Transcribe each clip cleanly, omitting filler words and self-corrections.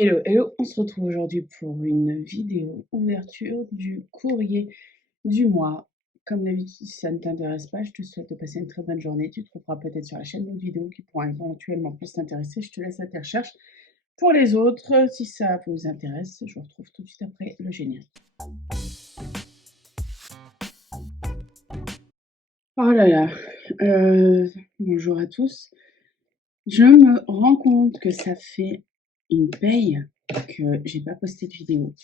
Hello, hello, on se retrouve aujourd'hui pour une vidéo ouverture du courrier du mois. Comme d'habitude, si ça ne t'intéresse pas, je te souhaite de passer une très bonne journée. Tu trouveras peut-être sur la chaîne d'autres vidéos qui pourront éventuellement plus t'intéresser. Je te laisse à tes recherches. Pour les autres, si ça vous intéresse, je vous retrouve tout de suite après le générique. Oh là là, bonjour à tous. Je me rends compte que ça fait une paye que j'ai pas posté de vidéo.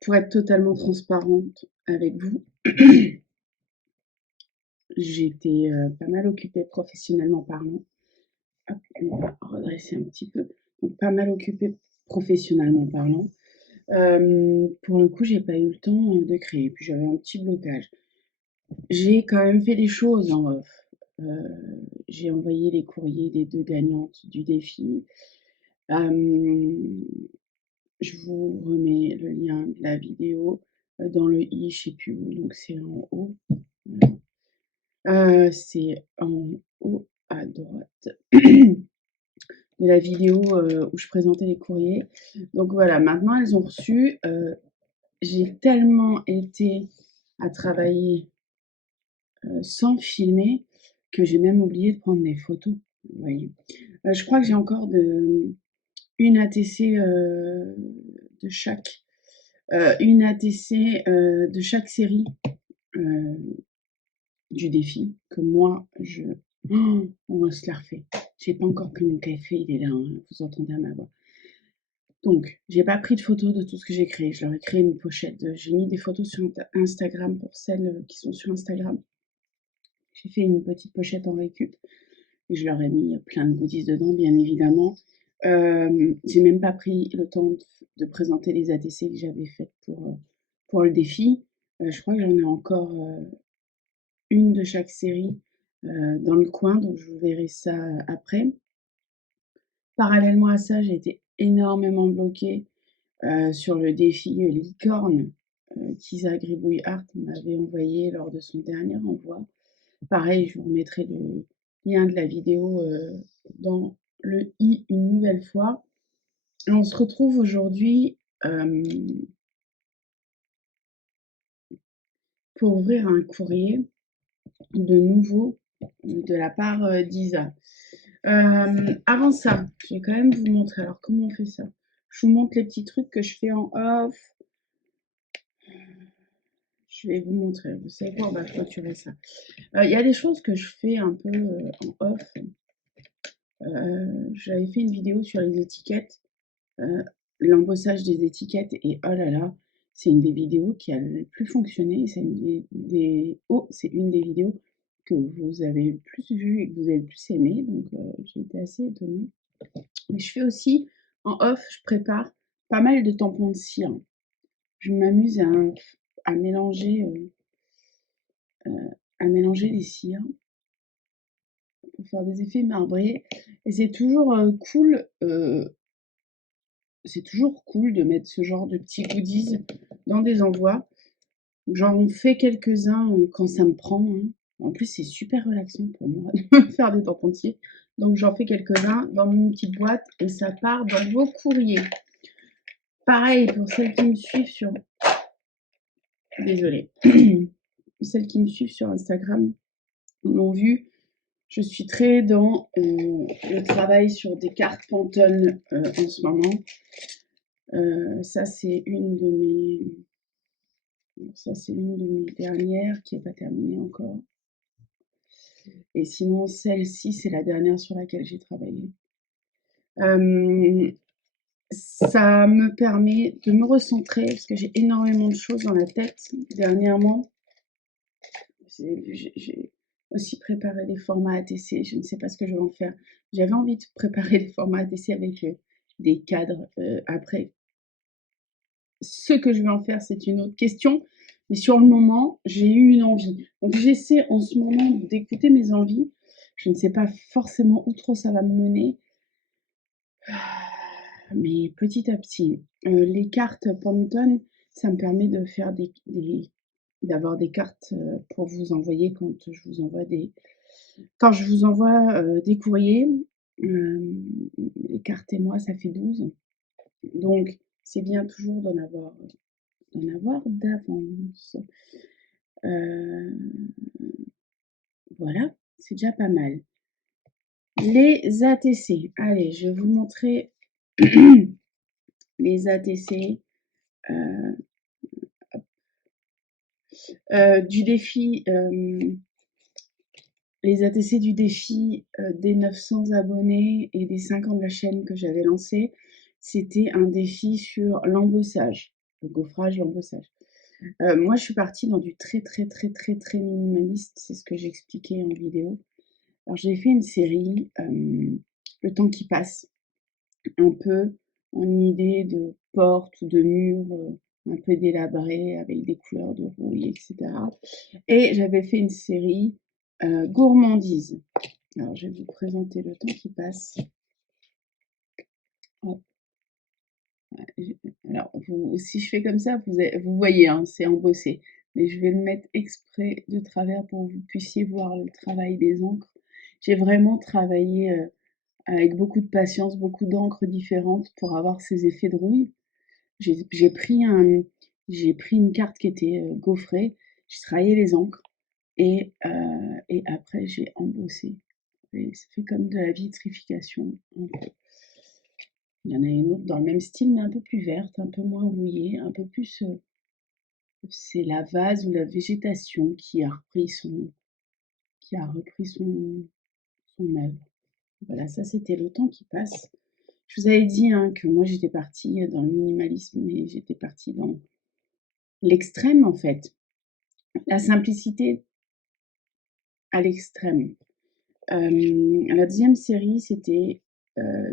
Pour être totalement transparente avec vous, j'étais, pas mal occupée professionnellement parlant. Hop, on va redresser un petit peu. Donc pas mal occupée professionnellement parlant. Pour le coup, j'ai pas eu le temps, de créer, puis j'avais un petit blocage. J'ai quand même fait des choses en off. J'ai envoyé les courriers des 2 gagnantes du défi. Hem, je vous remets le lien de la vidéo, dans le i, je sais plus où, donc c'est en haut. C'est en haut à droite de la vidéo, où je présentais les courriers. Donc voilà, maintenant elles ont reçu. J'ai tellement été à travailler, sans filmer, que j'ai même oublié de prendre des photos, vous voyez? Je crois que j'ai encore une ATC, de chaque une ATC, de chaque série, heu, du défi que moi on va se la refait. J'ai pas encore pris mon café, il est là, hein, vous entendez à ma voix. Donc, j'ai pas pris de photos de tout ce que j'ai créé. Je leur ai créé une pochette, j'ai mis des photos sur Instagram pour celles, qui sont sur Instagram. J'ai fait une petite pochette en récup et je leur ai mis plein de goodies dedans, bien évidemment. J'ai même pas pris le temps de présenter les ATC que j'avais faites pour le défi. Je crois que j'en ai encore, une de chaque série, dans le coin, donc je vous verrai ça, après. Parallèlement à ça, j'ai été énormément bloquée, sur le défi, licorne, qu'Isa Gribouille Art m'avait envoyé lors de son dernier envoi. Pareil, je vous remettrai le lien de la vidéo, dans le i une nouvelle fois. Et on se retrouve aujourd'hui, pour ouvrir un courrier de nouveau, de la part, d'Isa. Avant ça, je vais quand même vous montrer. Alors, comment on fait ça? Je vous montre les petits trucs que je fais en off. Je vais vous montrer. Vous savez quoi? On va clôturer ça. Il y a des choses que je fais un peu, en off. J'avais fait une vidéo sur les étiquettes, l'embossage des étiquettes, et oh là là, c'est une des vidéos qui a le plus fonctionné. C'est une des vidéos que vous avez le plus vues et que vous avez le plus aimé, donc j'ai été assez étonnée. Mais je fais aussi en off, je prépare pas mal de tampons de cire. Je m'amuse à mélanger, les cires pour faire des effets marbrés, et c'est toujours cool de mettre ce genre de petits goodies dans des envois. J'en fais quelques-uns, quand ça me prend, hein. En plus, c'est super relaxant pour moi de faire des tampons de cire. Donc j'en fais quelques-uns dans une petite boîte et ça part dans vos courriers. Pareil pour celles qui me suivent sur désolée. Celles qui me suivent sur Instagram l'ont vu. Je suis très dans, le travail sur des cartes Pantone, en ce moment. Ça, c'est une de mes dernières qui est pas terminée encore, et sinon celle-ci, c'est la dernière sur laquelle j'ai travaillé. Ça me permet de me recentrer parce que j'ai énormément de choses dans la tête dernièrement. J'ai aussi préparé des formats ATC, je ne sais pas ce que je vais en faire. J'avais envie de préparer des formats ATC avec, des cadres, après. Ce que je vais en faire, c'est une autre question, mais sur le moment, j'ai eu une envie. Donc j'essaie en ce moment d'écouter mes envies. Je ne sais pas forcément où trop ça va me mener, mais petit à petit. Les cartes Pantone, ça me permet de faire d'avoir des cartes, pour vous envoyer quand je vous envoie, des courriers. Les cartes et moi, ça fait 12. Donc, c'est bien toujours d'en avoir d'avance. Voilà, c'est déjà pas mal. Les ATC. Allez, je vais vous montrer les ATC du défi, les ATC du défi des 900 abonnés et des 5 ans de la chaîne que j'avais lancé. C'était un défi sur l'embossage, le gaufrage, l'embossage. Moi, je suis partie dans du très, très, très, très, très minimaliste. C'est ce que j'ai expliqué en vidéo. Alors, j'ai fait une série, Le temps qui passe, un peu en idée de porte ou de mur un peu délabré avec des couleurs de rouille, etc. Et j'avais fait une série gourmandise. Alors, je vais vous présenter Le temps qui passe. Hop. Alors, si je fais comme ça, vous voyez, hein, c'est embossé. Mais je vais le mettre exprès de travers pour que vous puissiez voir le travail des encres. J'ai vraiment travaillé avec beaucoup de patience, beaucoup d'encres différentes pour avoir ces effets de rouille. J'ai pris une carte qui était gaufrée, j'ai travaillé les encres et après j'ai embossé. Et ça fait comme de la vitrification. Il y en a une autre dans le même style, mais un peu plus verte, un peu moins rouillée, un peu plus. C'est la vase ou la végétation qui a repris son œuvre. Voilà, ça c'était Le temps qui passe. Je vous avais dit hein, que moi j'étais partie dans le minimalisme, mais j'étais partie dans l'extrême en fait. La simplicité à l'extrême. La deuxième série, c'était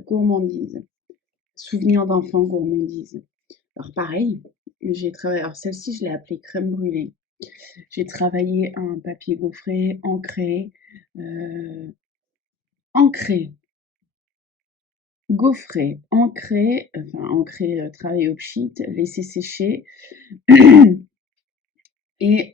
gourmandise. Souvenirs d'enfants, gourmandise. Alors pareil, j'ai travaillé. Alors celle-ci, je l'ai appelée crème brûlée. J'ai travaillé un papier gaufré, ancré, gaufré, ancré, travaillé au pchit, laissé sécher. Et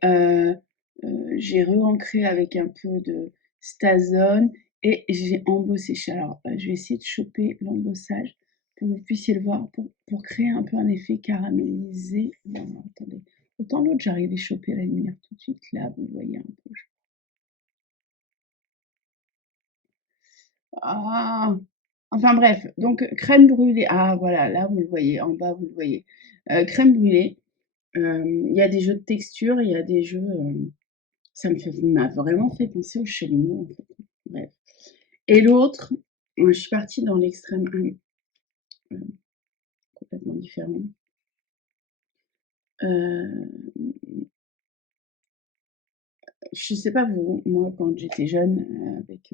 j'ai re-ancré avec un peu de Stazone et j'ai embossé. Alors, je vais essayer de choper l'embossage pour que vous puissiez le voir, pour créer un peu un effet caramélisé. Non, attendez. Autant l'autre, j'arrive à choper la lumière tout de suite. Là, vous le voyez un peu. Ah! Enfin bref, donc crème brûlée. Ah voilà, là vous le voyez, en bas vous le voyez. Crème brûlée. Il y a des jeux de texture, il y a des jeux. Ça m'a vraiment fait penser au chalumeau, en fait. Bref. Et l'autre, je suis partie dans l'extrême complètement différent. Je sais pas vous, moi quand j'étais jeune, avec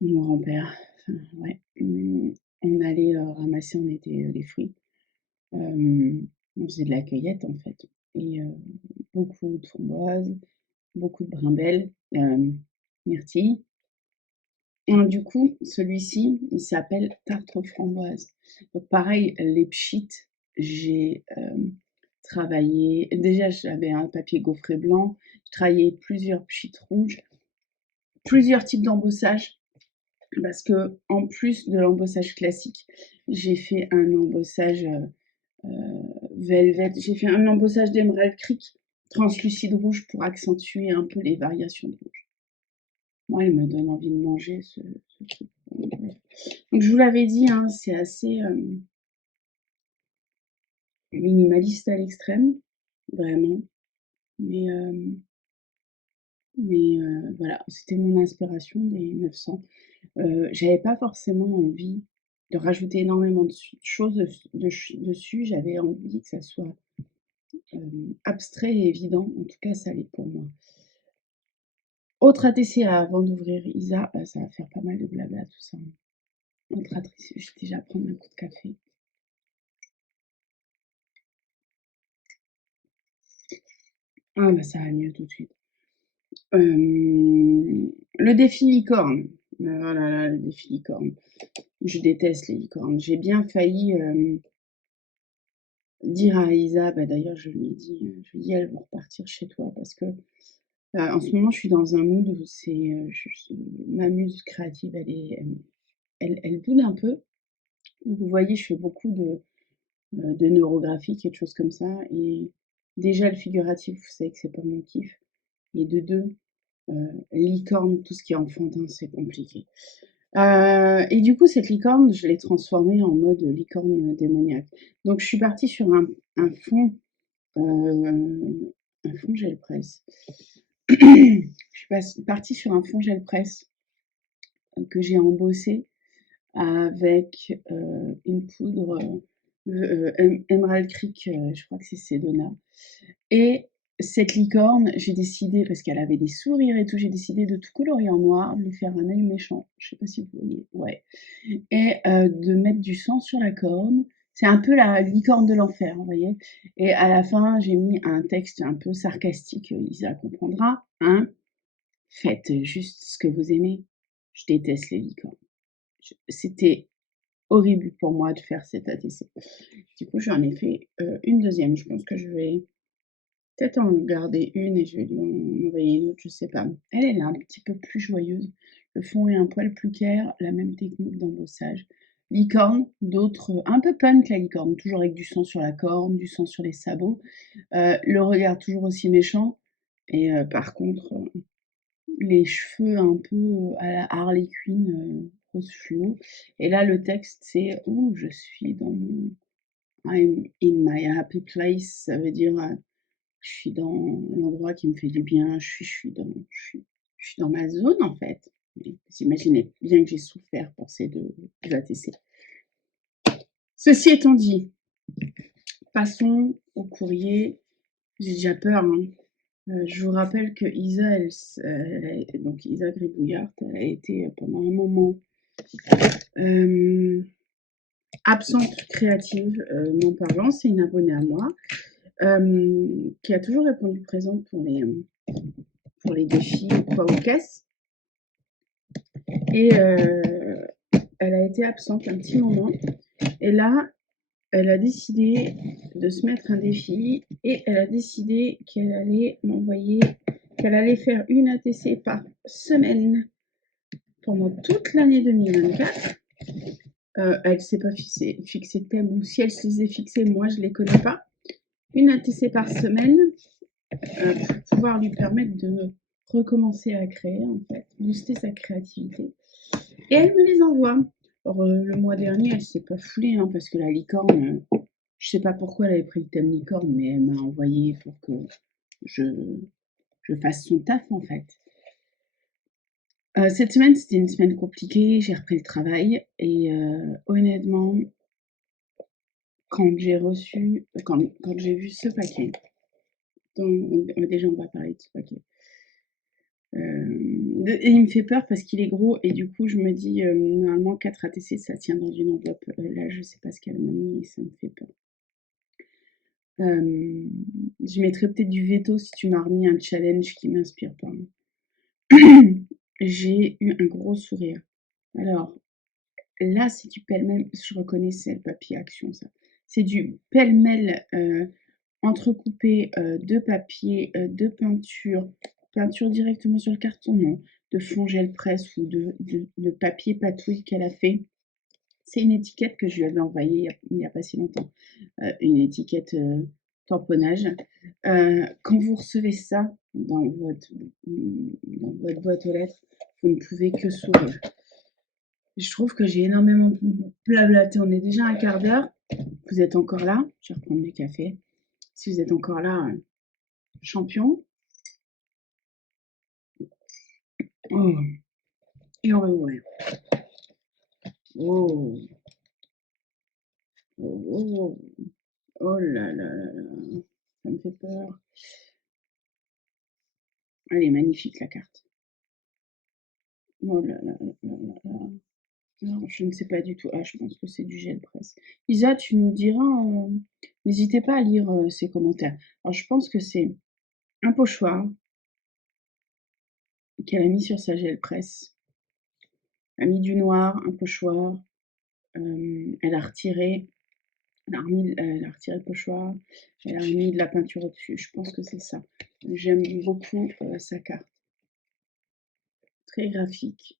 mon grand-père, enfin, ouais, on allait ramasser en été les fruits. On faisait de la cueillette en fait. Et beaucoup de framboises, beaucoup de brimelles, myrtilles. Du coup, celui-ci, il s'appelle tarte aux framboises. Donc pareil, les pchits, j'ai travaillé. Déjà, j'avais un papier gaufré blanc. Je travaillais plusieurs pchits rouges, plusieurs types d'embossage. Parce que en plus de l'embossage classique, j'ai fait un embossage velvet. J'ai fait un embossage d'émeraude creek translucide rouge pour accentuer un peu les variations de rouge. Moi, elle me donne envie de manger ce truc. Donc, je vous l'avais dit, hein, c'est assez minimaliste à l'extrême, vraiment. Mais, voilà, c'était mon inspiration des 900. J'avais pas forcément envie de rajouter énormément de choses dessus. J'avais envie que ça soit abstrait et évident. En tout cas, ça l'est pour moi. Autre ATC avant d'ouvrir Isa, ça va faire pas mal de blabla tout ça. Autre ATC, je vais déjà prendre un coup de café. Ah bah ça va mieux tout de suite. Le défi licorne. Oh là là, le défi licorne. Je déteste les licornes. J'ai bien failli dire à Isa, bah d'ailleurs je lui ai dit, elles vont repartir chez toi parce que en ce moment je suis dans un mood où c'est, ma muse créative, elle boude un peu. Vous voyez, je fais beaucoup de neurographique et de choses comme ça. Et déjà, le figuratif, vous savez que c'est pas mon kiff. Et de deux, licorne, tout ce qui est enfantin, c'est compliqué. Et du coup, cette licorne, je l'ai transformée en mode licorne démoniaque. Donc, je suis partie sur un fond, un fond gel presse. Je suis partie sur un fond gel presse que j'ai embossé avec une poudre Emerald Creek, je crois que c'est Sedona. Et cette licorne, j'ai décidé, parce qu'elle avait des sourires et tout, j'ai décidé de tout colorier en noir, de lui faire un œil méchant, je sais pas si vous voyez, ouais, et de mettre du sang sur la corne. C'est un peu la licorne de l'enfer, vous voyez. Et à la fin, j'ai mis un texte un peu sarcastique, Isa comprendra, hein. Faites juste ce que vous aimez. Je déteste les licornes. C'était horrible pour moi de faire cette ATC. Du coup, j'en ai fait une deuxième. Je pense que je vais peut-être en garder une et je vais lui en envoyer une autre, je sais pas. Elle est un petit peu plus joyeuse. Le fond est un poil plus clair, la même technique d'embossage. Licorne, d'autres, un peu punk la licorne, toujours avec du sang sur la corne, du sang sur les sabots. Le regard toujours aussi méchant. Et par contre, les cheveux un peu à la Harley Quinn, rose fluo. Et là, le texte, c'est ouh, je suis dans mon I'm in my happy place. Ça veut dire je suis dans l'endroit qui me fait du bien. Je suis dans ma zone en fait. Vous imaginez bien que j'ai souffert pour ces deux ATC. Ceci étant dit, passons au courrier. J'ai déjà peur, hein. Je vous rappelle que Isa, donc Isa Gribouillard, elle a été pendant un moment absente créative, m'en parlant. C'est une abonnée à moi qui a toujours répondu présente pour les défis quoi ou caisse. Et elle a été absente un petit moment. Et là, elle a décidé de se mettre un défi et elle a décidé qu'elle allait m'envoyer, qu'elle allait faire une ATC par semaine pendant toute l'année 2024. Elle ne s'est pas fixé de thème, ou si elle se les est fixés, moi je ne les connais pas. Une ATC par semaine pour pouvoir lui permettre de recommencer à créer, en fait, booster sa créativité. Et elle me les envoie. Alors, le mois dernier, elle s'est pas foulée, hein, parce que la licorne, je sais pas pourquoi elle avait pris le thème licorne, mais elle m'a envoyé pour que je, je fasse son taf, en fait. Cette semaine, c'était une semaine compliquée, j'ai repris le travail et honnêtement, quand j'ai vu ce paquet, déjà on va parler de ce paquet. Et il me fait peur parce qu'il est gros et du coup je me dis normalement 4 ATC ça tient dans une enveloppe. Là je sais pas ce qu'elle m'a mis et ça me fait peur. Je mettrais peut-être du veto si tu m'as remis un challenge qui m'inspire pas. J'ai eu un gros sourire. Alors là c'est du pêle-mêle, je reconnaissais le papier action ça. C'est du pêle-mêle entrecoupé de papier, de peinture directement sur le carton, non, de fond gel presse ou de papier patouille qu'elle a fait. C'est une étiquette que je lui avais envoyée il n'y a pas si longtemps, une étiquette tamponnage. Quand vous recevez ça dans votre boîte aux lettres, vous ne pouvez que sourire. Je trouve que j'ai énormément blablaté. On est déjà à un quart d'heure. Vous êtes encore là. Je vais reprendre du café. Si vous êtes encore là, champion. Oh. Et on va ouvrir. Oh. Oh, oh. Oh là là là là. Ça me fait peur. Elle est magnifique, la carte. Oh là là là là là. Non, je ne sais pas du tout. Ah, je pense que c'est du gel presse. Isa, tu nous diras. N'hésitez pas à lire ces commentaires. Alors, je pense que c'est un pochoir qu'elle a mis sur sa gel presse. Elle a mis du noir, un pochoir. Elle a retiré. Elle a retiré le pochoir. Elle a mis de la peinture au-dessus. Je pense que c'est ça. J'aime beaucoup sa carte. Très graphique,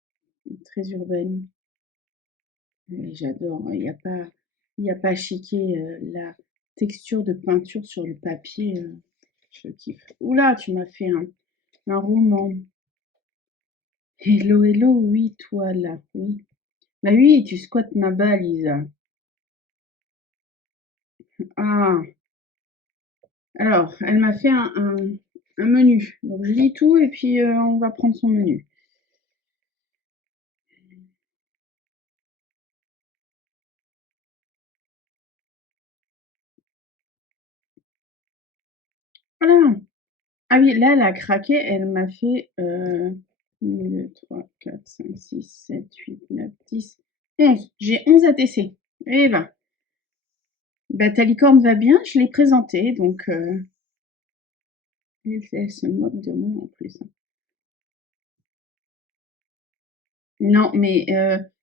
très urbaine. Et j'adore. Il y a pas à chiquer la texture de peinture sur le papier. Je kiffe. Oula, tu m'as fait un roman. Hello, hello, oui, toi là, oui. Bah oui, tu squattes ma balle, Lisa. Ah, alors, elle m'a fait un menu. Donc, je lis tout et puis on va prendre son menu. Voilà. Ah oui, là, elle a craqué. Elle m'a fait 1, 2, 3, 4, 5, 6, 7, 8, 9, 10, 11. J'ai 11 ATC. Eh ben, bah, ta licorne va bien, je l'ai présentée. Donc, elle se moque de moi en plus. Non, mais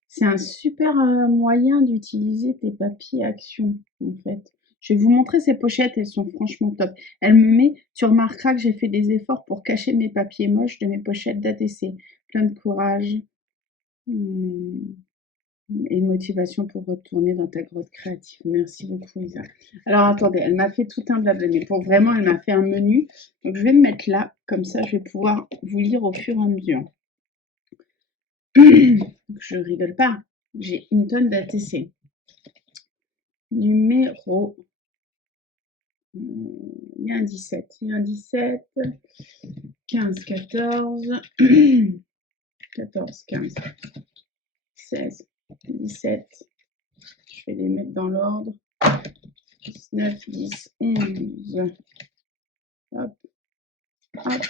c'est un super moyen d'utiliser tes papiers Action, en fait. Je vais vous montrer ces pochettes, elles sont franchement top. Elle me met, tu remarqueras que j'ai fait des efforts pour cacher mes papiers moches de mes pochettes d'ATC. Plein de courage et de motivation pour retourner dans ta grotte créative. Merci beaucoup, Isa. Alors attendez, elle m'a fait tout un blabla, mais pour vraiment, elle m'a fait un menu. Donc je vais me mettre là, comme ça je vais pouvoir vous lire au fur et à mesure. Je rigole pas, j'ai une tonne d'ATC. Numéro, il y a un 17, 15, 14, 14, 15, 16, 17, je vais les mettre dans l'ordre, 19, 10, 11, hop, hop,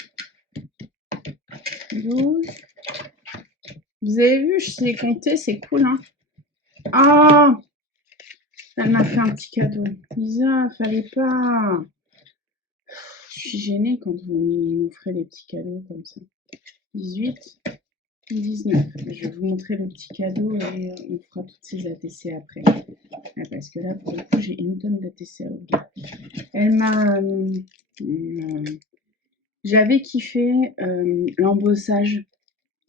12. Vous avez vu, je sais compter, c'est cool, hein. Ah, elle m'a fait un petit cadeau. Lisa, fallait pas. Je suis gênée quand vous m'offrez des petits cadeaux comme ça. 18, 19. Je vais vous montrer le petit cadeau et on fera toutes ces ATC après. Parce que là, pour le coup, j'ai une tonne d'ATC à ouvrir. Elle m'a... j'avais kiffé l'embossage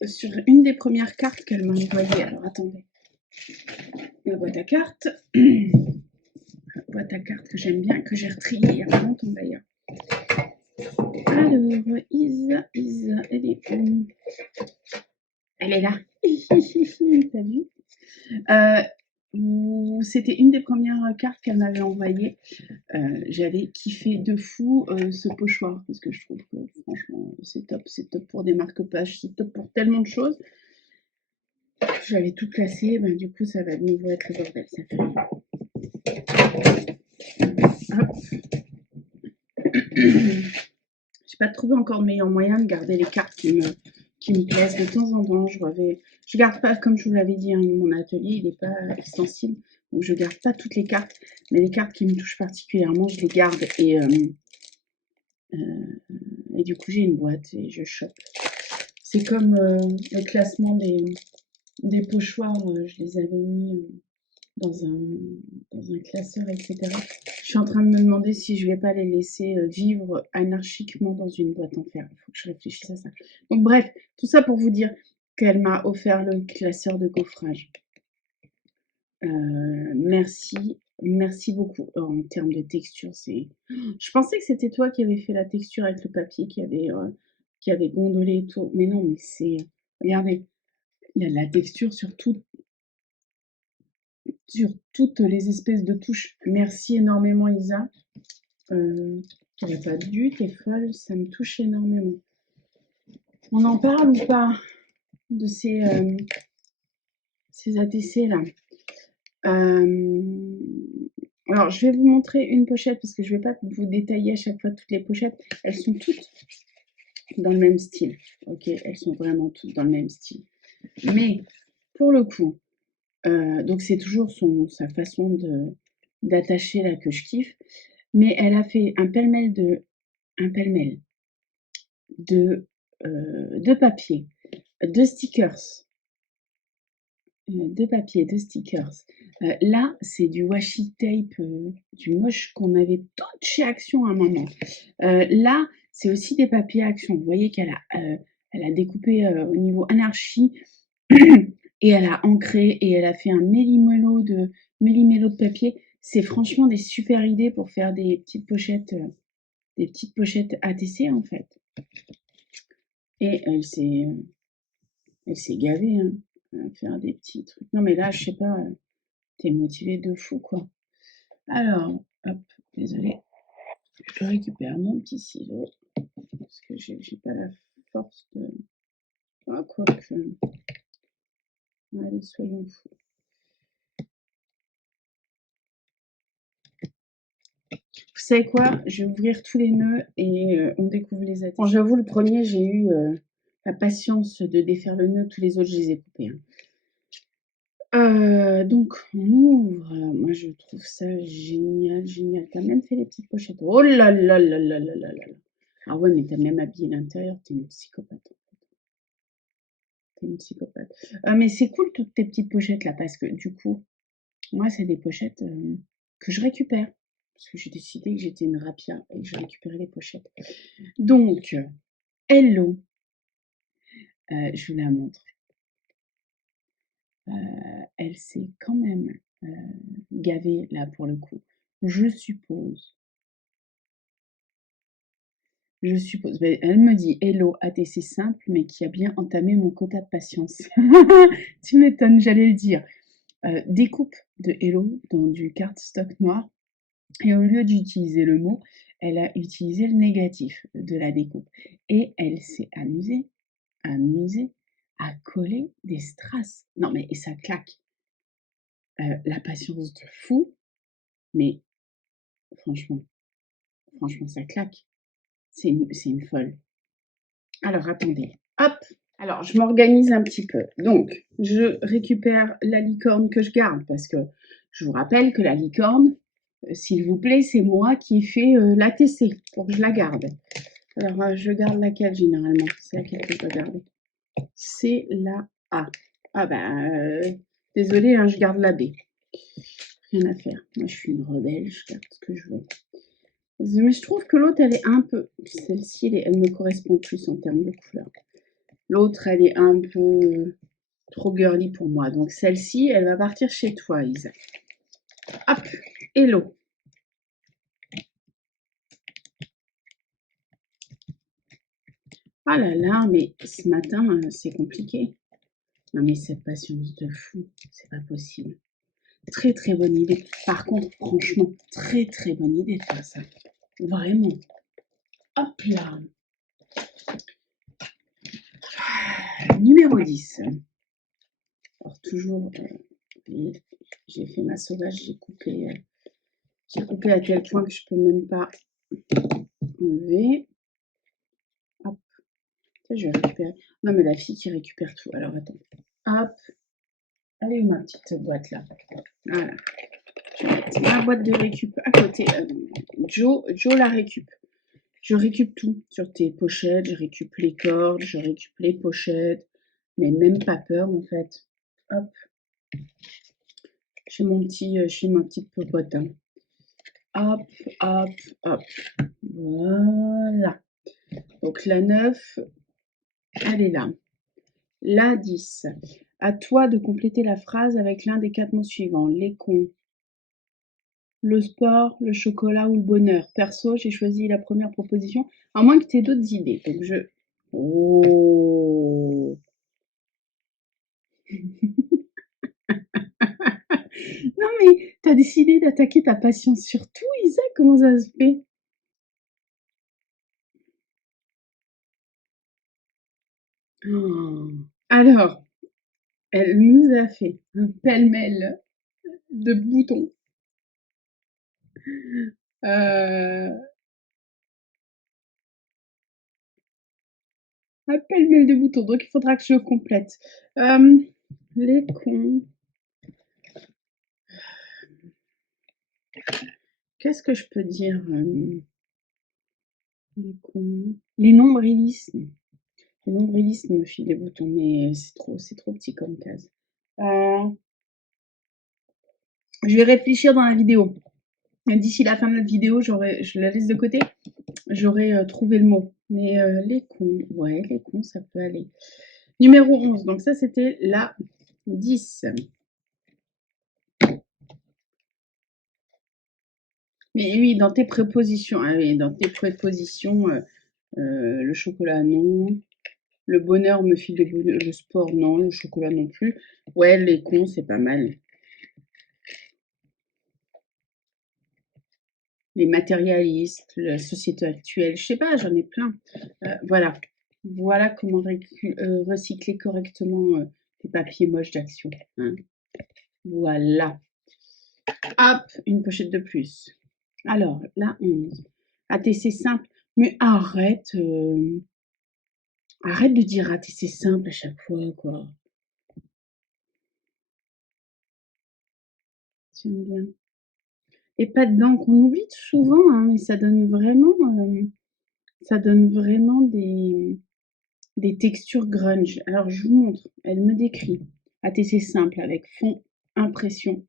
sur une des premières cartes qu'elle m'a envoyées. Alors, attendez. La boîte à cartes. La boîte à cartes que j'aime bien, que j'ai retriée il y a pas longtemps d'ailleurs. Alors, Isa, elle est où? Elle est là. T'as vu? C'était une des premières cartes qu'elle m'avait envoyées. J'avais kiffé de fou ce pochoir parce que je trouve que franchement c'est top pour des marque-pages, c'est top pour tellement de choses. J'avais tout classé, ben, du coup ça va de nouveau être le bordel. Ça fait... Hop. J'ai pas trouvé encore de meilleur moyen de garder les cartes qui me plaisent de temps en temps. Je garde pas, comme je vous l'avais dit, hein, mon atelier il n'est pas extensible, donc je garde pas toutes les cartes, mais les cartes qui me touchent particulièrement, je les garde et du coup j'ai une boîte et je chope. C'est comme le classement des pochoirs, je les avais mis dans un classeur, etc. Je suis en train de me demander si je vais pas les laisser vivre anarchiquement dans une boîte en fer. Il faut que je réfléchisse à ça. Donc bref, tout ça pour vous dire qu'elle m'a offert le classeur de gaufrage. Merci beaucoup. En termes de texture, c'est... Je pensais que c'était toi qui avais fait la texture avec le papier, qui avait gondolé et tout. Mais non, mais c'est... Regardez, il y a de la texture sur toutes les espèces de touches. Merci énormément, Isa. T'aurais pas dû, t'es folle, ça me touche énormément. On en parle ou pas de ces ATC là? Alors, je vais vous montrer une pochette parce que je ne vais pas vous détailler à chaque fois toutes les pochettes. Elles sont toutes dans le même style. Ok, elles sont vraiment toutes dans le même style. Mais pour le coup, donc c'est toujours sa façon d'attacher là que je kiffe. Mais elle a fait un pêle-mêle de papier, de stickers. De papier, de stickers. Là, c'est du washi tape, du moche qu'on avait toutes chez Action à un moment. Là, c'est aussi des papiers Action. Vous voyez qu'elle a découpé au niveau anarchie et elle a ancré et elle a fait un méli-mélo de papier. C'est franchement des super idées pour faire des petites pochettes ATC en fait. Et elle s'est gavée hein, à faire des petits trucs. Non mais là, je sais pas, t'es motivée de fou quoi. Alors, hop, désolée, je récupère mon petit ciseau parce que j'ai pas la force de. Ah quoique. Allez, soyons fous. Vous savez quoi? Je vais ouvrir tous les nœuds et on découvre les ATC. Bon, j'avoue, le premier, j'ai eu la patience de défaire le nœud. Tous les autres, je les ai coupés. Hein. Donc, on ouvre. Moi, je trouve ça génial, génial. T'as même fait les petites pochettes. Oh là là là là là là là. Ah ouais, mais t'as même habillé l'intérieur. T'es une psychopathe. T'es une psychopathe. Mais c'est cool, toutes tes petites pochettes là, parce que du coup, moi, c'est des pochettes que je récupère. Parce que j'ai décidé que j'étais une rapia et que je récupérais les pochettes. Donc, hello. Je vous la montre. Elle s'est quand même gavée là pour le coup. Je suppose. Elle me dit hello ATC simple, mais qui a bien entamé mon quota de patience. Tu m'étonnes, j'allais le dire. Découpe de hello dans du cardstock noir. Et au lieu d'utiliser le mot, elle a utilisé le négatif de la découpe. Et elle s'est amusée à coller des strass. Non mais ça claque. La patience de fou, mais franchement ça claque. C'est une folle. Alors attendez, hop. Alors je m'organise un petit peu. Donc je récupère la licorne que je garde parce que je vous rappelle que la licorne, s'il vous plaît, c'est moi qui ai fait l'ATC pour que je la garde. Alors je garde laquelle généralement? C'est laquelle que je dois garder? C'est la A. Ah ben désolée, hein, je garde la B. Rien à faire. Moi je suis une rebelle, je garde ce que je veux. Mais je trouve que l'autre elle est un peu. Celle-ci elle me correspond plus en termes de couleur. L'autre elle est un peu trop girly pour moi. Donc celle-ci, elle va partir chez toi, Isa. Hop, hello. Ah là là, mais ce matin, c'est compliqué. Non mais cette patience de fou, c'est pas possible. Très très bonne idée. Par contre, franchement, très très bonne idée de faire ça. Vraiment. Hop là. Numéro 10. Alors toujours, j'ai fait ma sauvage, j'ai coupé à tel point que je peux même pas enlever. Hop. Ça, je vais récupérer. Non mais la fille qui récupère tout. Alors attends. Hop. Elle est où ma petite boîte là? Voilà. Je vais mettre ma boîte de récup à côté. Joe la récup. Je récup tout sur tes pochettes. Je récup les cordes, je récup les pochettes. Mais même pas peur en fait. Hop. Chez ma petite popote. Hein. Hop, hop, hop. Voilà. Donc la 9, elle est là. La 10. À toi de compléter la phrase avec l'un des 4 mots suivants. Les cons, le sport, le chocolat ou le bonheur. Perso, j'ai choisi la première proposition, à moins que tu aies d'autres idées. Donc je... Oh. Non mais, t'as décidé d'attaquer ta patience sur tout, Isa? Comment ça se fait? Oh. Alors, elle nous a fait un pêle-mêle de boutons. Un pêle-mêle de boutons, donc il faudra que je complète. Les cons. Qu'est-ce que je peux dire? Les cons. Les nombrilismes. Les nombrilismes me filent des boutons, mais c'est trop petit comme case. Je vais réfléchir dans la vidéo. D'ici la fin de la vidéo, je la laisse de côté. J'aurai trouvé le mot. Mais les cons, ouais, les cons, ça peut aller. Numéro 11, donc ça c'était la 10. Mais oui, dans tes prépositions, ah oui, dans tes prépositions, le chocolat non, le bonheur me file le bonheur, le sport non, le chocolat non plus. Ouais, les cons, c'est pas mal. Les matérialistes, la société actuelle, je sais pas, j'en ai plein. Voilà. Voilà comment recycler correctement les papiers moches d'action. Hein. Voilà. Hop, une pochette de plus. Alors, la 11. ATC simple. Mais arrête. Arrête de dire ATC simple à chaque fois, quoi. J'aime bien. Et pas de dents qu'on oublie souvent, hein, mais ça donne vraiment des textures grunge. Alors, je vous montre. Elle me décrit. ATC simple avec fond, impression,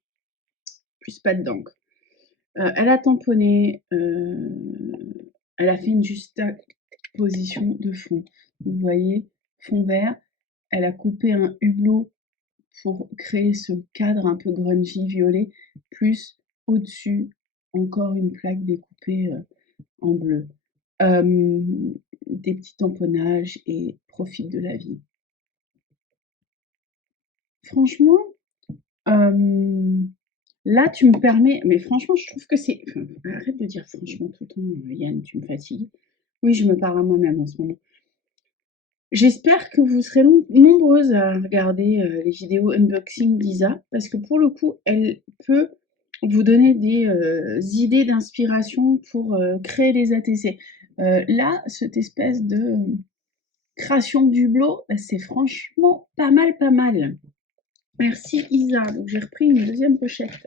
plus pas de d'encre. Elle a tamponné, elle a fait une juxtaposition de fond. Vous voyez, fond vert. Elle a coupé un hublot pour créer ce cadre un peu grungy violet, plus au-dessus, encore une plaque découpée en bleu. Des petits tamponnages et profite de la vie. Franchement, là, tu me permets, mais franchement, je trouve que c'est. Enfin, arrête de dire franchement tout le temps, Yann, tu me fatigues. Oui, je me parle à moi-même en ce moment. J'espère que vous serez nombreuses à regarder les vidéos unboxing d'Isa, parce que pour le coup, elle peut vous donner des idées d'inspiration pour créer les ATC. Là, cette espèce de création d'hublot, bah, c'est franchement pas mal, pas mal. Merci Isa. Donc j'ai repris une deuxième pochette,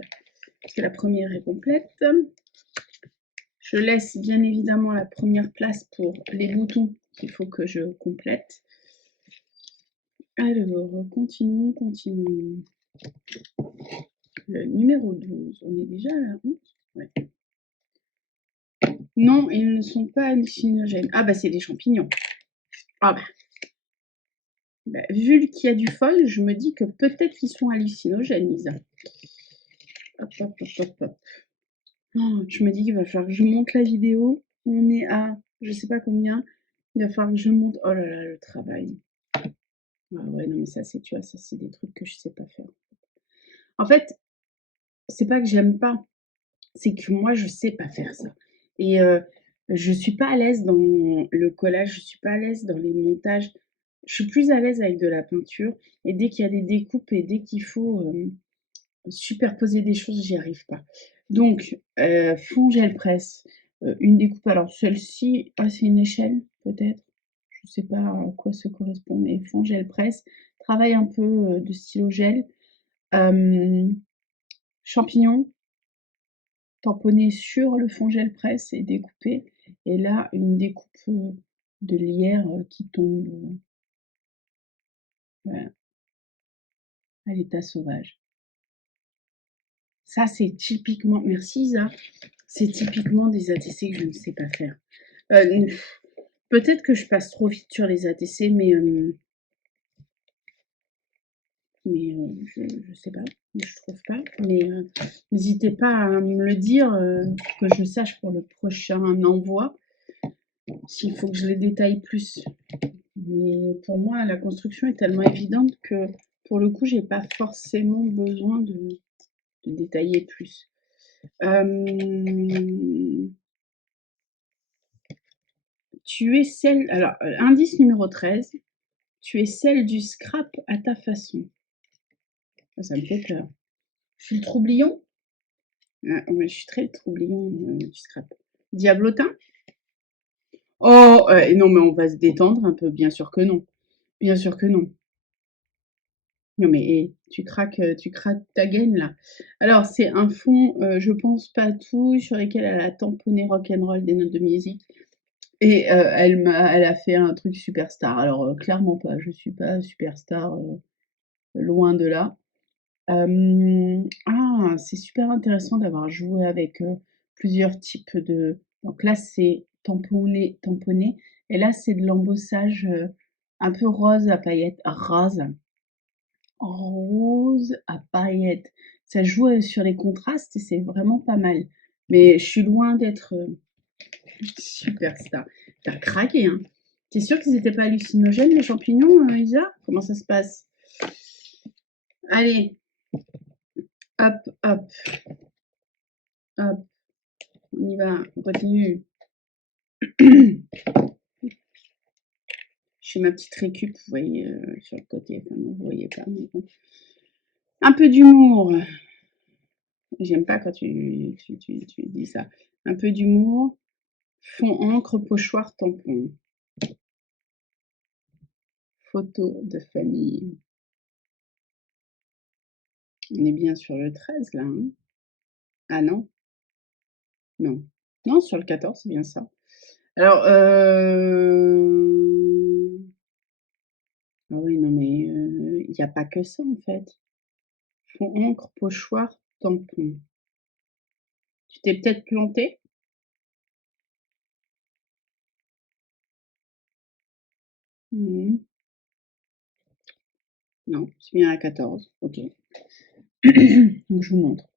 parce que la première est complète. Je laisse bien évidemment la première place pour les boutons qu'il faut que je complète. Alors, continuons. Le numéro 12, on est déjà à la 11 ouais. Non, ils ne sont pas hallucinogènes. Ah bah c'est des champignons. Ah bah, vu qu'il y a du foil, je me dis que peut-être qu'ils sont hallucinogènes, Lisa. Hop. Oh, je me dis qu'il va falloir que je monte la vidéo. On est à je sais pas combien. Il va falloir que je monte. Oh là là, le travail. Ah ouais, non mais ça c'est, tu vois, ça c'est des trucs que je sais pas faire. En fait, c'est pas que j'aime pas, c'est que moi je sais pas faire ça. Et je suis pas à l'aise dans le collage, je suis pas à l'aise dans les montages. Je suis plus à l'aise avec de la peinture et dès qu'il y a des découpes et dès qu'il faut superposer des choses, j'y arrive pas. Donc fond gel presse, une découpe, alors celle-ci, ah c'est une échelle peut-être, je sais pas à quoi ça correspond, mais fond gel presse, travail un peu de stylo gel, champignons, tamponner sur le fond gel presse et découper. Et là, une découpe de lierre qui tombe voilà, à l'état sauvage. Ça, c'est typiquement, merci Isa, c'est typiquement des ATC que je ne sais pas faire. Peut-être que je passe trop vite sur les ATC, mais je sais pas, je trouve pas. Mais n'hésitez pas à me le dire pour que je sache pour le prochain envoi s'il faut que je les détaille plus. Mais pour moi, la construction est tellement évidente que pour le coup, j'ai pas forcément besoin de détailler plus. Tu es celle, alors indice numéro 13, tu es celle du scrap à ta façon. Ça me fait peur. Je suis le troublion. Ah, ouais, je suis très le troublion du scrap. Diablotin. Oh, non, mais on va se détendre un peu, bien sûr que non. Bien sûr que non. Non mais tu craques ta gaine là. Alors c'est un fond, je pense Patou sur lesquels elle a tamponné rock'n'roll des notes de musique et elle a fait un truc superstar. Alors, clairement pas, je suis pas superstar, loin de là. Ah, c'est super intéressant d'avoir joué avec, plusieurs types de donc là c'est tamponné et là c'est de l'embossage, un peu rose à paillettes rose. rose à paillettes. Ça joue sur les contrastes et c'est vraiment pas mal. Mais je suis loin d'être superstar. T'as craqué, hein? T'es sûre qu'ils n'étaient pas hallucinogènes, les champignons, Isa? Comment ça se passe? Allez, hop, hop, hop, on y va, on continue. Je fais ma petite récup, vous voyez, sur le côté. Enfin, non, vous voyez pas, mais bon. Un peu d'humour. J'aime pas quand tu dis ça. Un peu d'humour. Fond encre, pochoir, tampon. Photo de famille. On est bien sur le 13 là, hein? Ah non? Non. Non, sur le 14, c'est bien ça. Alors, ah oui, non, mais il n'y a pas que ça en fait. Fond encre, pochoir, tampon. Tu t'es peut-être planté? Mmh. Non, c'est bien à 14. Ok. Donc, je vous montre.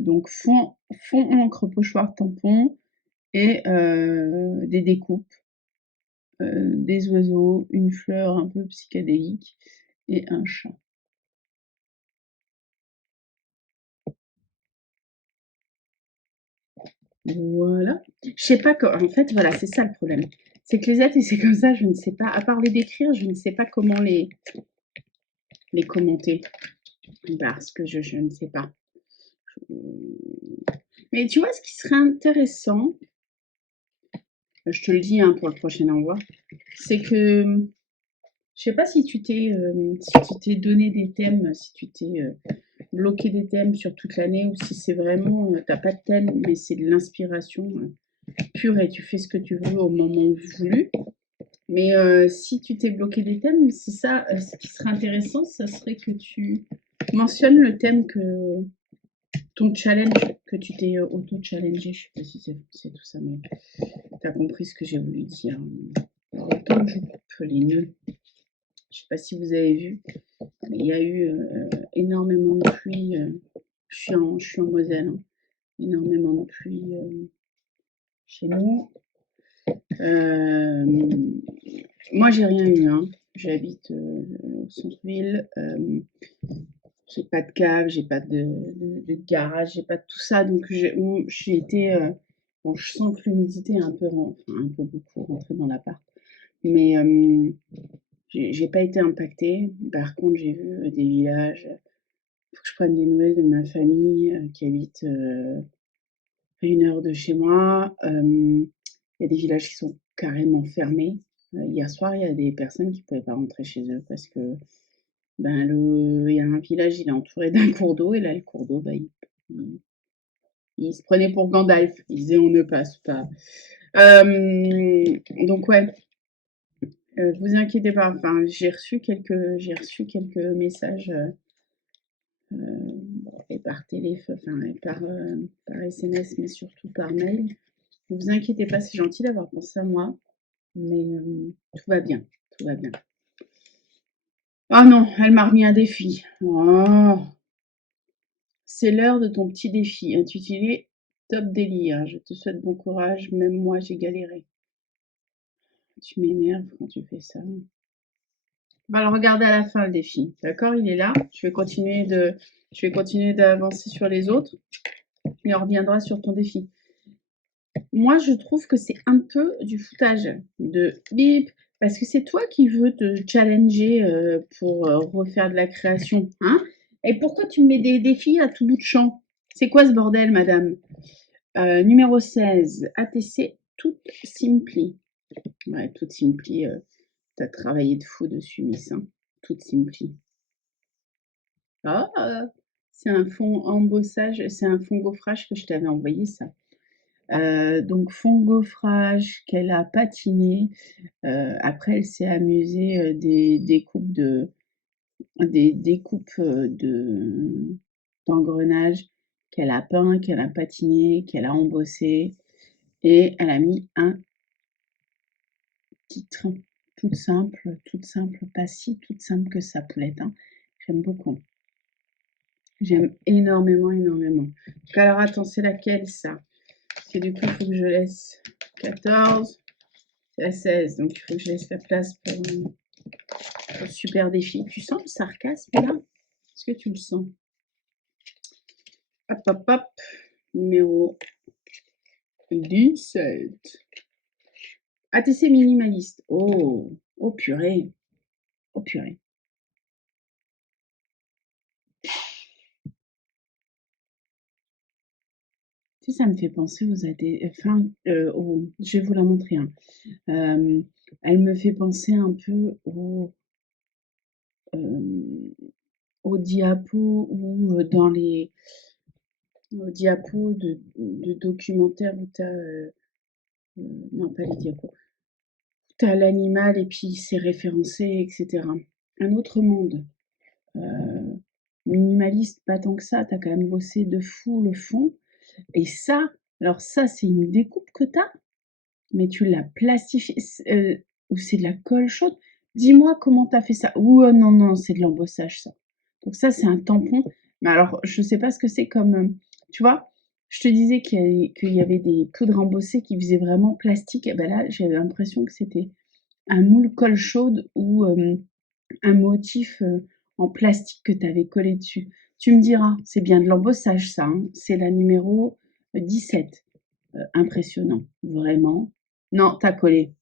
Donc, fond encre, pochoir, tampon et des découpes. Des oiseaux, une fleur un peu psychédélique et un chat. Voilà. Je sais pas en fait, voilà, c'est ça le problème. C'est que les êtres, c'est comme ça, je ne sais pas, à part les décrire, je ne sais pas comment les commenter. Parce que je ne sais pas. Mais tu vois, ce qui serait intéressant, je te le dis hein, pour le prochain envoi, c'est que je sais pas si tu t'es donné des thèmes, si tu t'es bloqué des thèmes sur toute l'année ou si c'est vraiment, t'as pas de thème, mais c'est de l'inspiration pure et tu fais ce que tu veux au moment voulu. Mais si tu t'es bloqué des thèmes, c'est ça, ce qui serait intéressant, ça serait que tu mentionnes le thème que ton challenge, que tu t'es auto-challengé. Je sais pas si c'est tout ça, mais tu as compris ce que j'ai voulu dire. Alors, autant que je coupe les nœuds. Je sais pas si vous avez vu, mais il y a eu énormément de pluie. Je suis en Moselle, hein. Énormément de pluie chez nous. Moi, j'ai rien eu, hein. J'habite au centre-ville. J'ai pas de cave, j'ai pas de garage, j'ai pas de tout ça. Donc, j'ai été. Bon, je sens que l'humidité est un peu, un peu beaucoup rentrée dans l'appart. Mais j'ai pas été impactée. Par contre, j'ai vu des villages. Il faut que je prenne des nouvelles de ma famille qui habite à 1 heure de chez moi. Il y a des villages qui sont carrément fermés. Hier soir, il y a des personnes qui ne pouvaient pas rentrer chez eux parce que ben, il y a un village, il est entouré d'un cours d'eau, et là, le cours d'eau, ben, il se prenait pour Gandalf. Il disait on ne passe pas. Donc ouais, vous inquiétez pas. Enfin, j'ai reçu quelques messages et par téléphone, enfin et par SMS, mais surtout par mail. Ne vous inquiétez pas, c'est gentil d'avoir pensé à moi, mais tout va bien, tout va bien. Oh non, elle m'a remis un défi. Oh, c'est l'heure de ton petit défi intitulé Top délire. Je te souhaite bon courage, même moi j'ai galéré. Tu m'énerves quand tu fais ça. On va le regarder à la fin le défi. D'accord, il est là. Je vais continuer d'avancer sur les autres et on reviendra sur ton défi. Moi, je trouve que c'est un peu du foutage de bip, parce que c'est toi qui veux te challenger pour refaire de la création, hein? Et pourquoi tu me mets des défis à tout bout de champ? C'est quoi ce bordel, madame? Numéro 16, ATC, toute simply. Ouais, toute simply, t'as travaillé de fou dessus, Miss, hein? Toute simply. Ah, c'est un fond embossage, c'est un fond gaufrage que je t'avais envoyé, ça. Donc fond gaufrage qu'elle a patiné. Après, elle s'est amusée des découpes d'engrenages qu'elle a peint, qu'elle a patiné, qu'elle a embossé, et elle a mis un titre toute simple, pas si toute simple que ça, poulette, hein. J'aime beaucoup. J'aime énormément, énormément. Donc alors attends, c'est laquelle ça? Parce que du coup, il faut que je laisse 14, c'est la 16, donc il faut que je laisse la place pour le super défi. Tu sens le sarcasme là? Est-ce que tu le sens? Hop, hop, hop. Numéro 17. ATC minimaliste. Oh, oh purée. Oh purée. Tu sais, ça me fait penser aux enfin, je vais vous la montrer, hein. Elle me fait penser un peu aux diapos ou dans les diapos de documentaires où tu as, non pas les diapos, tu as l'animal et puis c'est référencé, etc. Un autre monde. Minimaliste, pas tant que ça, tu as quand même bossé de fou le fond. Et ça, alors ça, c'est une découpe que tu as, mais tu l'as plastifié, ou c'est de la colle chaude. Dis-moi comment tu as fait ça. Ou non, non, c'est de l'embossage, ça. Donc ça, c'est un tampon. Mais alors, je ne sais pas ce que c'est comme... tu vois, je te disais qu'il y avait des poudres embossées qui faisaient vraiment plastique. Et ben là, j'ai l'impression que c'était un moule colle chaude ou un motif en plastique que tu avais collé dessus. Tu me diras, c'est bien de l'embossage, ça, hein. C'est la numéro 17. Impressionnant, vraiment. Non, t'as collé.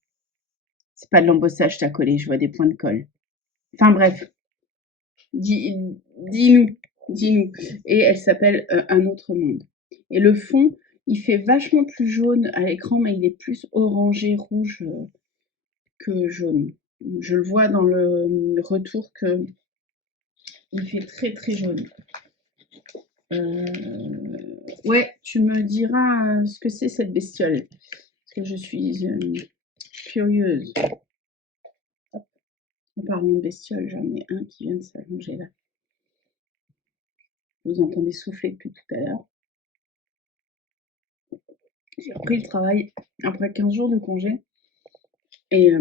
C'est pas de l'embossage, t'as collé. Je vois des points de colle. Enfin bref, dis-nous, dis-nous. Et elle s'appelle Un autre monde. Et le fond, il fait vachement plus jaune à l'écran, mais il est plus orangé, rouge que jaune. Je le vois dans le retour que il fait très très jaune. Ouais, tu me diras ce que c'est cette bestiole. Parce que je suis curieuse. En parlant de bestiole, j'en ai un qui vient de s'allonger là. Vous entendez souffler depuis tout à l'heure. J'ai repris le travail après 15 jours de congé. Et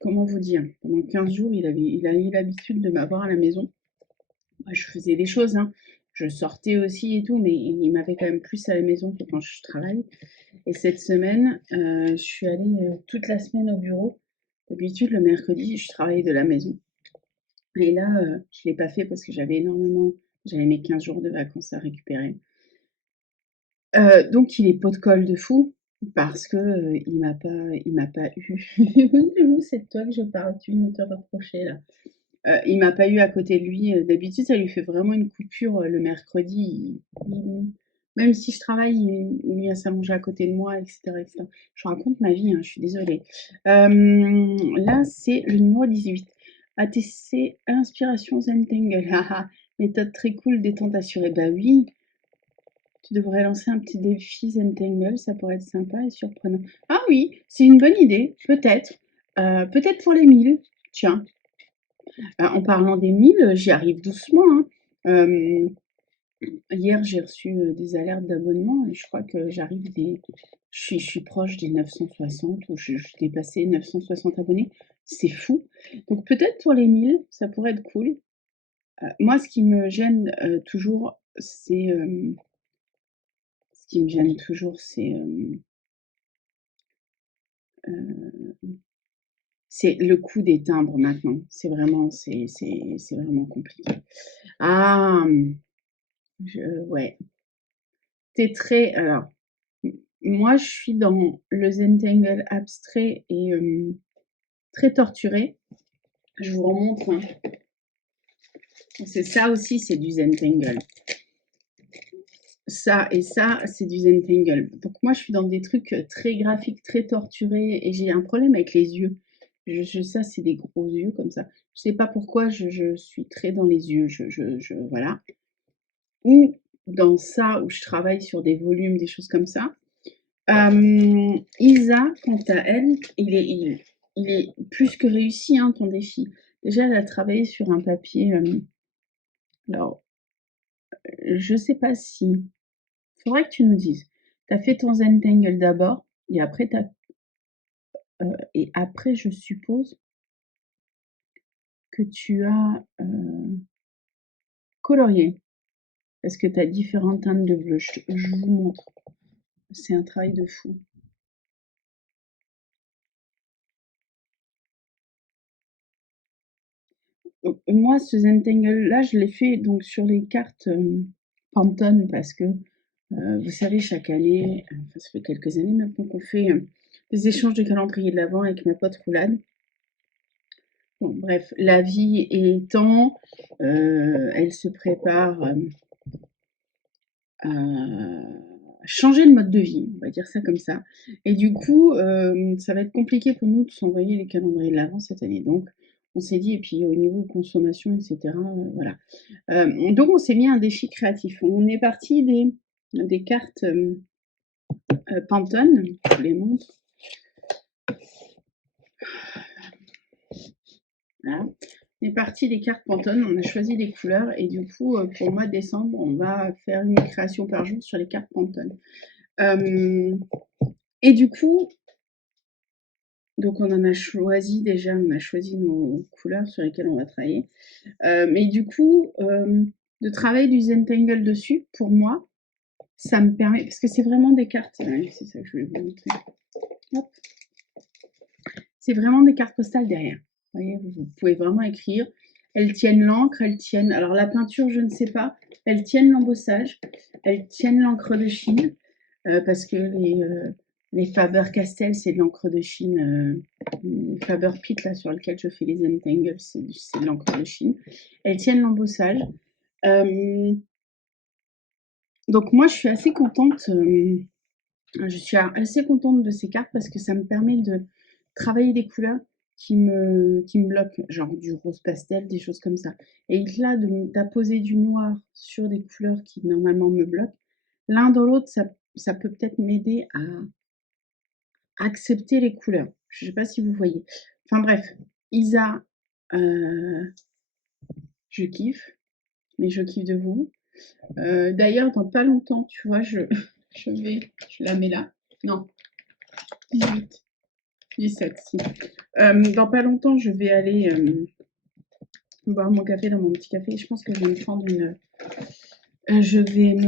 comment vous dire, pendant 15 jours, il a eu l'habitude de m'avoir à la maison. Moi, je faisais des choses, hein. Je sortais aussi et tout, mais il m'avait quand même plus à la maison que quand je travaille. Et cette semaine, je suis allée toute la semaine au bureau. D'habitude, le mercredi, je travaillais de la maison. Et là, je ne l'ai pas fait parce que j'avais mes 15 jours de vacances à récupérer. Donc il est pot de colle de fou parce que, il m'a pas eu oui, c'est de toi que je parle, tu viens de te rapprocher là. Il m'a pas eu à côté de lui, d'habitude ça lui fait vraiment une coupure, le mercredi, même si je travaille, il vient s'allonger à côté de moi et cetera et cetera. Je raconte ma vie, hein, je suis désolée. Là, c'est le numéro 18. ATC Inspiration Zentangle. Méthode très cool, détente assurée. Bah oui, tu devrais lancer un petit défi Zentangle, ça pourrait être sympa et surprenant. Ah oui, c'est une bonne idée, peut-être. Peut-être pour les 1000, tiens. En parlant des 1000, j'y arrive doucement, hein. Hier, j'ai reçu des alertes d'abonnement et je crois que je suis proche des 960 ou je dépassais 960 abonnés. C'est fou. Donc peut-être pour les 1000, ça pourrait être cool. Moi, ce qui me gêne toujours, c'est c'est le coût des timbres maintenant. C'est vraiment compliqué. Ah, ouais. T'es très, alors, moi, je suis dans le Zentangle abstrait et très torturé. Je vous remontre, hein. C'est ça aussi, c'est du Zentangle. Ça et ça, c'est du Zentangle. Donc moi, je suis dans des trucs très graphiques, très torturés et j'ai un problème avec les yeux. Ça, c'est des gros yeux comme ça. Je sais pas pourquoi je suis très dans les yeux. Voilà. Ou dans ça, où je travaille sur des volumes, des choses comme ça. Isa, quant à elle, il est plus que réussi, hein, ton défi. Déjà, elle a travaillé sur un papier. Alors, je sais pas si. Il faudrait que tu nous dises. Tu as fait ton Zentangle d'abord, et après, je suppose. que tu as colorié. Parce que tu as différentes teintes de bleu. Je vous montre. C'est un travail de fou. Moi, ce Zentangle-là, je l'ai fait donc sur les cartes Pantone parce que, vous savez, chaque année, enfin, ça fait quelques années maintenant qu'on fait des échanges de calendrier de l'Avent avec ma pote Roulane. Bon, bref, la vie étant, elle se prépare à changer de mode de vie, on va dire ça comme ça. Et du coup, ça va être compliqué pour nous de s'envoyer les calendriers de l'Avent cette année. Donc, on s'est dit, et puis au niveau consommation, etc., voilà. Donc, on s'est mis un défi créatif. On est parti des cartes Pantone, je vous les montre. Voilà. On est parti des cartes Pantone, on a choisi des couleurs et du coup, pour le mois de décembre, on va faire une création par jour sur les cartes Pantone. Et du coup, donc on en a choisi déjà, on a choisi nos couleurs sur lesquelles on va travailler. Mais du coup, de travailler du Zentangle dessus, pour moi, ça me permet, parce que c'est vraiment des cartes, c'est ça que je voulais vous montrer. Hop. C'est vraiment des cartes postales derrière. Vous voyez, vous pouvez vraiment écrire. Elles tiennent l'encre, elles tiennent, alors la peinture, je ne sais pas, elles tiennent l'embossage, elles tiennent l'encre de Chine, parce que les Faber-Castell, c'est de l'encre de Chine, Faber-Pitt, là, sur lequel je fais les Zentangle, c'est de l'encre de Chine. Elles tiennent l'embossage. Donc moi, je suis assez contente, de ces cartes parce que ça me permet de travailler des couleurs qui me bloquent, genre du rose pastel, des choses comme ça. Et là, d'apposer du noir sur des couleurs qui normalement me bloquent, l'un dans l'autre, ça peut peut-être m'aider à accepter les couleurs. Je ne sais pas si vous voyez. Enfin bref, Isa, je kiffe, mais je kiffe de vous. D'ailleurs, dans pas longtemps, tu vois, je la mets là. Non, 18. 17, si. Dans pas longtemps, je vais aller boire mon café dans mon petit café. Je pense que je vais me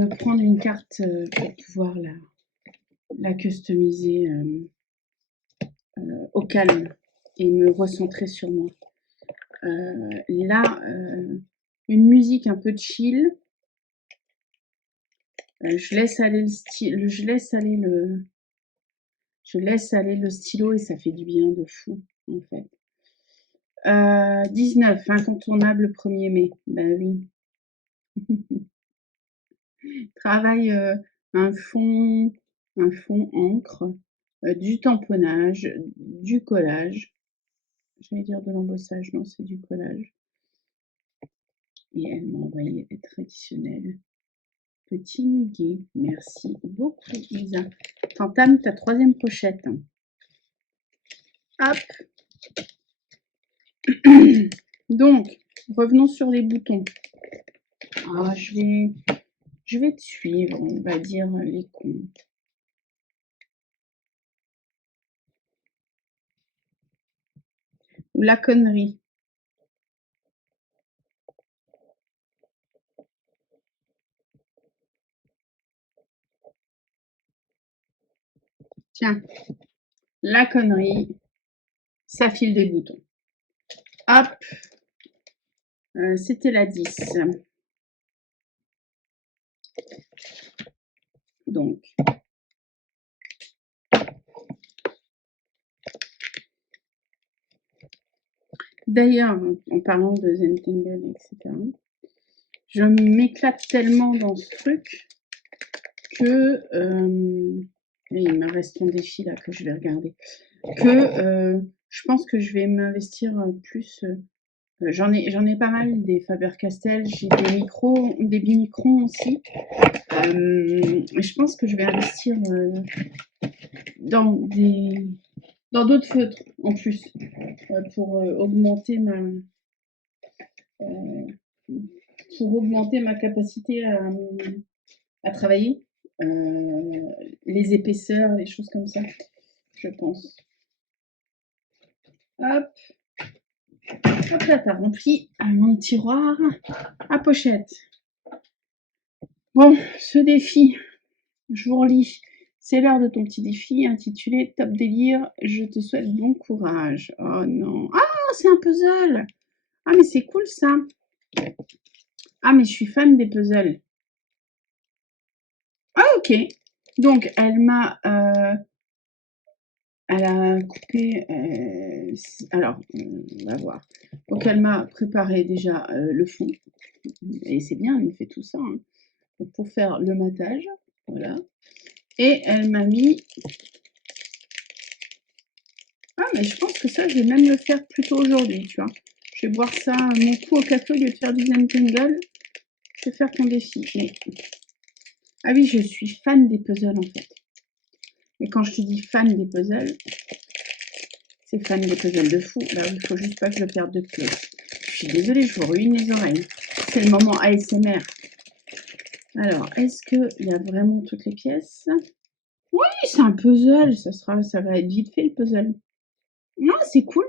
prendre une carte pour pouvoir la customiser au calme et me recentrer sur moi. Là, une musique un peu chill. Je laisse aller le style, je laisse aller le stylo et ça fait du bien de fou, en fait. 19, incontournable 1er mai. Ben oui. Travaille un fond encre, du tamponnage, du collage. J'allais dire de l'embossage, non, c'est du collage. Et elle m'a envoyé des traditionnels petits muguets. Merci beaucoup, Isa. T'entames ta 3e pochette. Hop. Donc, revenons sur les boutons. Ah, je vais te suivre, on va dire les comptes. Ou la connerie. Tiens, la connerie, ça file des boutons. Hop, c'était la 10. Donc, d'ailleurs, en parlant de Zentangle, etc., je m'éclate tellement dans ce truc que, et il me reste un défi là que je vais regarder, que je pense que je vais m'investir plus. J'en ai pas mal des Faber-Castell, j'ai des Bimicron aussi. Je pense que je vais investir dans d'autres feutres en plus pour augmenter ma capacité à travailler, les épaisseurs, les choses comme ça, je pense. Hop. Hop là, tu as rempli mon tiroir à pochette. Bon, ce défi, je vous relis. C'est l'heure de ton petit défi intitulé Top délire, je te souhaite bon courage. Oh non. Ah, c'est un puzzle. Ah, mais c'est cool ça. Ah, mais je suis fan des puzzles. Ah, ok. Donc, elle a coupé. Alors, on va voir. Donc, elle m'a préparé déjà le fond. Et c'est bien, elle me fait tout ça. Hein. Donc, pour faire le matage. Voilà. Et elle m'a mis. Ah, mais je pense que ça, je vais même le faire plutôt aujourd'hui, tu vois. Je vais boire ça, mon coup au café, au lieu de faire du zen jungle. Je vais faire ton défi. Mais... Ah oui, je suis fan des puzzles, en fait. Mais quand je te dis fan des puzzles, c'est fan des puzzles de fou. Là, il faut juste pas que je perde de clé. Je suis désolée, je vous ruine les oreilles. C'est le moment ASMR. Alors, est-ce qu'il y a vraiment toutes les pièces? Oui, c'est un puzzle. Ça va être vite fait, le puzzle. Non, c'est cool.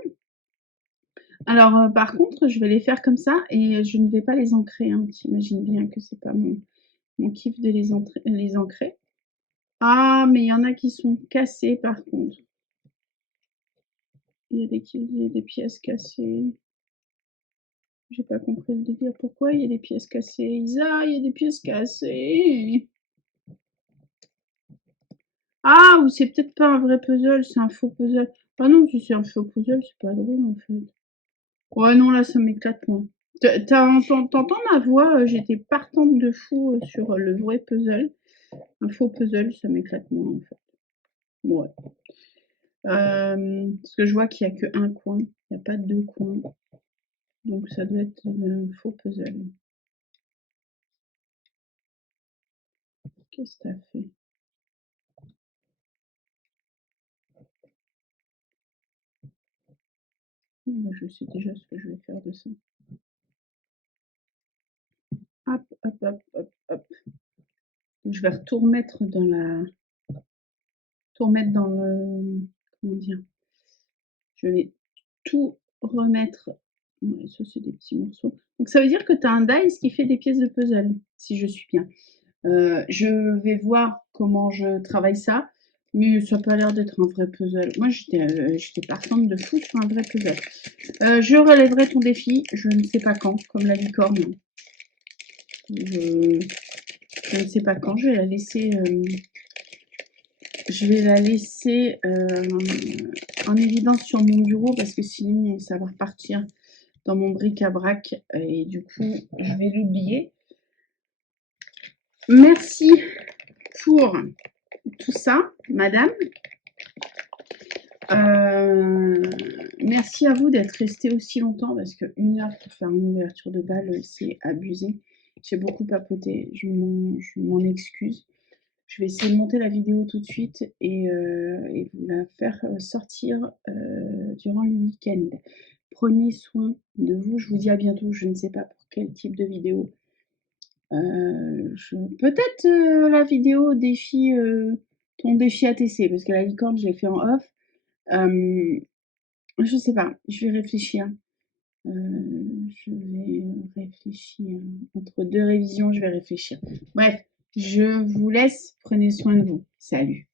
Alors, par contre, je vais les faire comme ça et je ne vais pas les ancrer. Hein. T'imagines bien que c'est pas mon kiff de les ancrer. Ah, mais il y en a qui sont cassés, par contre. Il y a des pièces cassées. J'ai pas compris le délire. Pourquoi il y a des pièces cassées? Isa, il y a des pièces cassées. Ah, ou c'est peut-être pas un vrai puzzle, c'est un faux puzzle. Ah non, si c'est un faux puzzle, c'est pas drôle en fait. Ouais, non, là, ça m'éclate, moi. T'entends ma voix? J'étais partante de fou sur le vrai puzzle. Un faux puzzle, ça m'éclate moins en fait. Ouais. Parce que je vois qu'il n'y a qu'un coin, il n'y a pas deux coins. Donc ça doit être un faux puzzle. Qu'est-ce que t'as fait? Je sais déjà ce que je vais faire de ça. Hop, hop, hop, hop, hop. Je vais tout remettre dans la... Tout remettre dans le... Comment dire? Je vais tout remettre... Ouais, ça, c'est des petits morceaux. Donc ça veut dire que tu as un dice qui fait des pièces de puzzle, si je suis bien. Je vais voir comment je travaille ça, mais ça n'a pas l'air d'être un vrai puzzle. Moi, j'étais partante de fou sur un vrai puzzle. Je relèverai ton défi, je ne sais pas quand, comme la licorne. Je ne sais pas quand, je vais la laisser en évidence sur mon bureau parce que sinon ça va repartir dans mon bric-à-brac et du coup je vais l'oublier. Merci pour tout ça, madame. Merci à vous d'être resté aussi longtemps parce que 1 heure pour faire une ouverture de balle, c'est abusé. J'ai beaucoup papoté, je m'en excuse. Je vais essayer de monter la vidéo tout de suite et vous la faire sortir durant le week-end. Prenez soin de vous. Je vous dis à bientôt. Je ne sais pas pour quel type de vidéo. Peut-être la vidéo défi, ton défi ATC, parce que la licorne, je l'ai fait en off. Je sais pas, je vais réfléchir. Je vais réfléchir. Entre 2 révisions, je vais réfléchir. Bref, je vous laisse. Prenez soin de vous. Salut.